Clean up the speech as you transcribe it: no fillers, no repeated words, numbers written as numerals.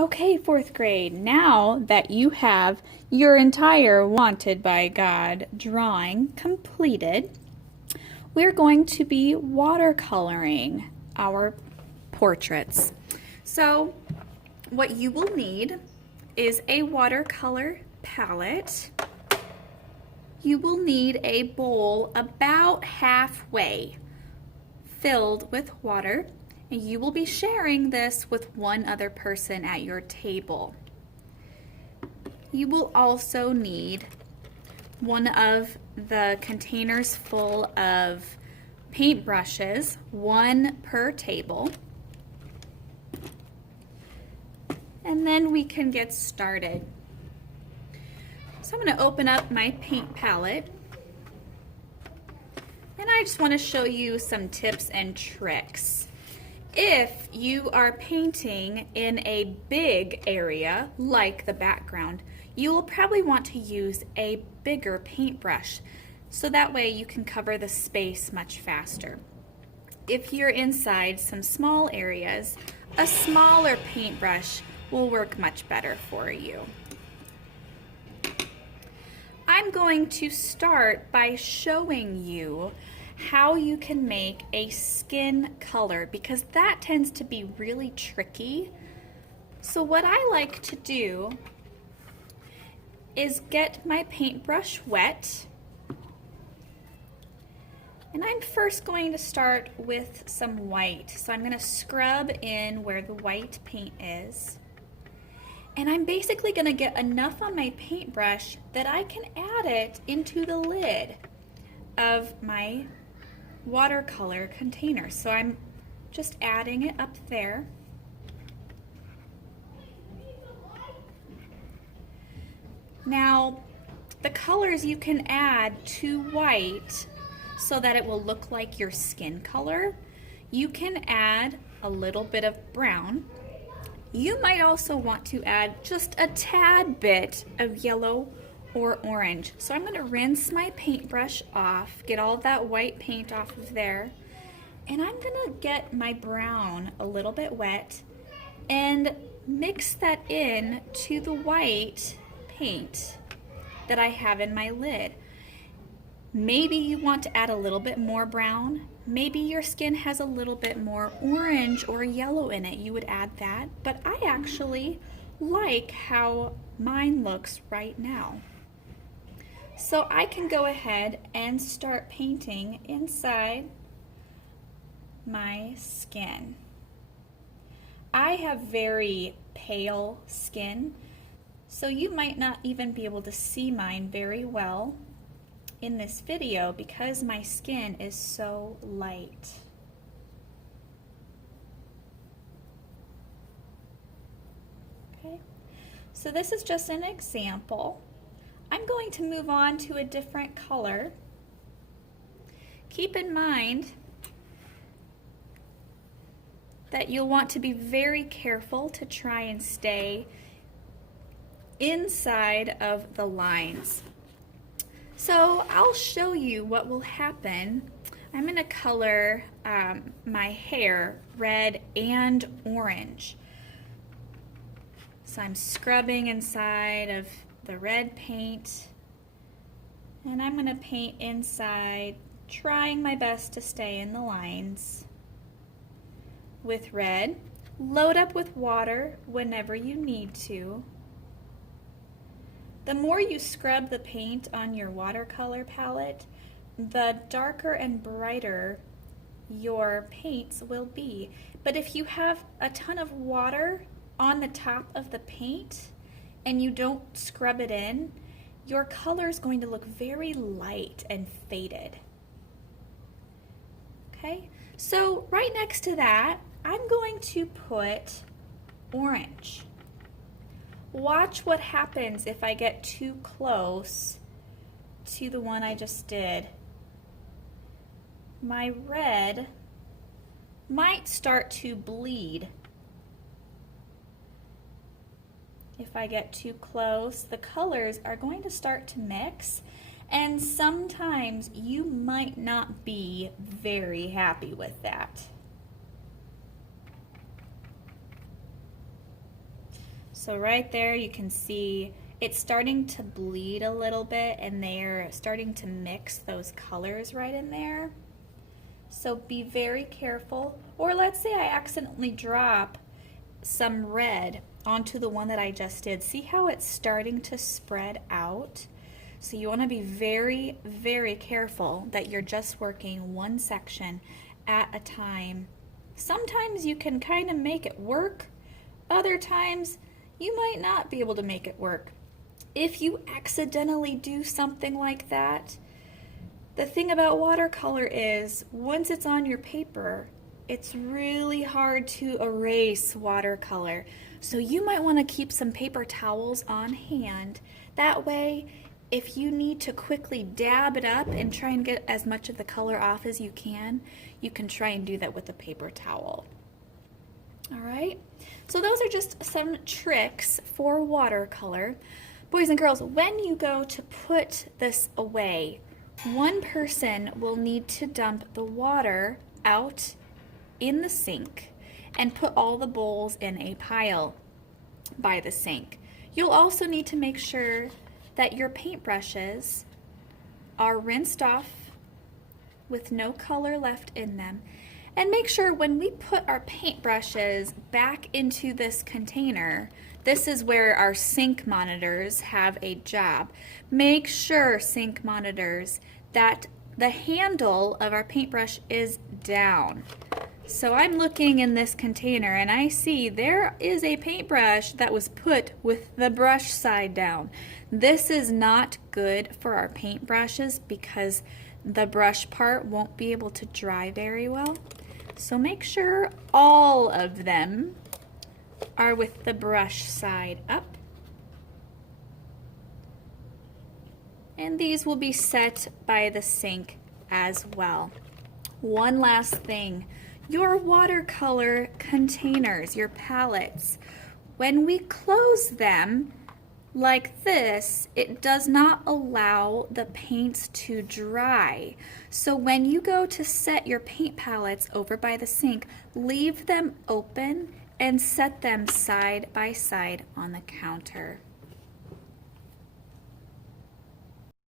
Okay, fourth grade, now that you have your entire Wanted by God drawing completed, we're going to be watercoloring our portraits. So what you will need is a watercolor palette. You will need a bowl about halfway filled with water, and you will be sharing this with one other person at your table. You will also need one of the containers full of paintbrushes, one per table. And then we can get started. So I'm going to open up my paint palette. And I just want to show you some tips and tricks. If you are painting in a big area, like the background, you will probably want to use a bigger paintbrush, so that way you can cover the space much faster. If you're inside some small areas, a smaller paintbrush will work much better for you. I'm going to start by showing you how you can make a skin color, because that tends to be really tricky. So what I like to do is get my paintbrush wet, and I'm first going to start with some white. So I'm going to scrub in where the white paint is, and I'm basically going to get enough on my paintbrush that I can add it into the lid of my watercolor container. So I'm just adding it up there. Now, the colors you can add to white so that it will look like your skin color. You can add a little bit of brown. You might also want to add just a tad bit of yellow or orange. So I'm going to rinse my paintbrush off, get all that white paint off of there, and I'm going to get my brown a little bit wet and mix that in to the white paint that I have in my lid. Maybe you want to add a little bit more brown. Maybe your skin has a little bit more orange or yellow in it. You would add that, but I actually like how mine looks right now. So I can go ahead and start painting inside my skin. I have very pale skin, so you might not even be able to see mine very well in this video because my skin is so light. Okay, so this is just an example. I'm going to move on to a different color. Keep in mind that you'll want to be very careful to try and stay inside of the lines. So I'll show you what will happen. I'm going to color my hair red and orange. So I'm scrubbing inside of the red paint, and I'm going to paint inside, trying my best to stay in the lines with red. Load up with water whenever you need to. The more you scrub the paint on your watercolor palette, the darker and brighter your paints will be. But if you have a ton of water on the top of the paint and you don't scrub it in, your color is going to look very light and faded. Okay, so right next to that, I'm going to put orange. Watch what happens if I get too close to the one I just did. My red might start to bleed. If I get too close, the colors are going to start to mix, and sometimes you might not be very happy with that. So right there you can see it's starting to bleed a little bit and they're starting to mix those colors right in there. So be very careful. Or let's say I accidentally drop some red onto the one that I just did. See how it's starting to spread out? So you want to be very, very careful that you're just working one section at a time. Sometimes you can kind of make it work. Other times you might not be able to make it work. If you accidentally do something like that, the thing about watercolor is once it's on your paper, it's really hard to erase watercolor. So you might want to keep some paper towels on hand. That way, if you need to quickly dab it up and try and get as much of the color off as you can try and do that with a paper towel. All right, so those are just some tricks for watercolor. Boys and girls, when you go to put this away, one person will need to dump the water out in the sink and put all the bowls in a pile by the sink. You'll also need to make sure that your paintbrushes are rinsed off with no color left in them. And make sure when we put our paintbrushes back into this container, this is where our sink monitors have a job. Make sure, sink monitors, that the handle of our paintbrush is down. So I'm looking in this container and I see there is a paintbrush that was put with the brush side down. This is not good for our paintbrushes because the brush part won't be able to dry very well. So make sure all of them are with the brush side up. And these will be set by the sink as well. One last thing, your watercolor containers, your palettes, when we close them like this, it does not allow the paints to dry. So when you go to set your paint palettes over by the sink, leave them open and set them side by side on the counter.